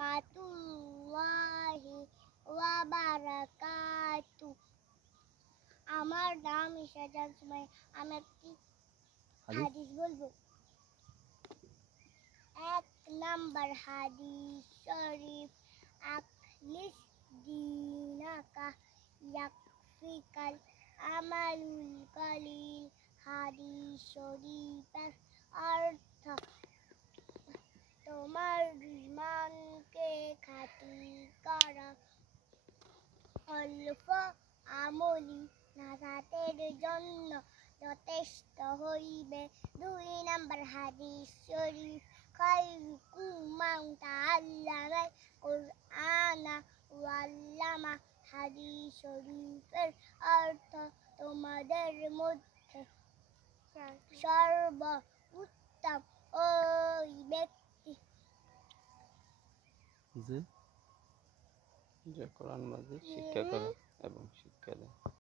রাহমাতুল্লাহি ওয়া বারাকাতুহু। আমার নাম ইশাজান সুমাইয়া। আমি একটি হাদিস বলবো। 1 নাম্বার হাদিস শরীফ, আখলিস দীনাকা ইয়াকফিকাল আমালুল কলিল। হাদিস শরীফের অর্থ, তোমার ঈমানকে খাঁটি করা অল্প আমলি নাজাতের জন্য যথেষ্ট হইবে। 2 নাম্বার হাদিস শরীফ, খায়রুকুম মান তাআল্লামাল কুরআনা ওয়া আল্লামা। হাদিস শরীফের অর্থ, তোমাদের মধ্যে সর্বোত্তম ওই ব্যক্তি যে কোরআন মাজিদ শিক্ষা করে এবং শিক্ষা দেয়।